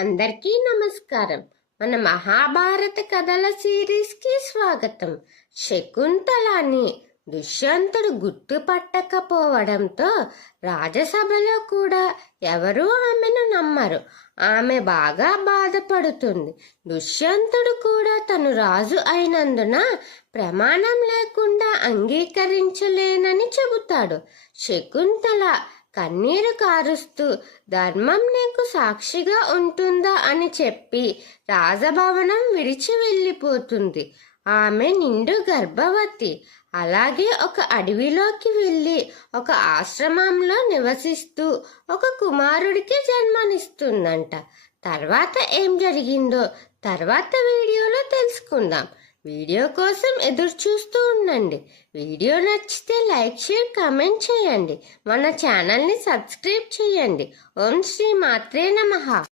అందరికీ నమస్కారం. మన మహాభారత కథల సిరీస్కి స్వాగతం. శకుంతలని దుష్యంతుడు గుర్తుపట్టకపోవడంతో రాజసభలో కూడా ఎవరూ ఆమెను నమ్మరు. ఆమె బాగా బాధపడుతుంది. దుష్యంతుడు కూడా తను రాజు అయినందున ప్రమాణం లేకుండా అంగీకరించలేనని చెబుతాడు. శకుంతల కన్నీరు కారుస్తూ ధర్మం నీకు సాక్షిగా ఉంటుందా అని చెప్పి రాజభవనం విడిచి వెళ్ళిపోతుంది. ఆమె నిండు గర్భవతి. అలాగే ఒక అడవిలోకి వెళ్ళి ఒక ఆశ్రమంలో నివసిస్తూ ఒక కుమారుడికి జన్మనిస్తుందంట. తర్వాత ఏం జరిగిందో తర్వాత వీడియోలో తెలుసుకుందాం. వీడియో కోసం ఎదురు చూస్తూ ఉండండి. వీడియో నచ్చితే లైక్, షేర్, కామెంట్ చేయండి. మన ఛానల్ని సబ్స్క్రైబ్ చేయండి. ఓం శ్రీ మాత్రే నమః.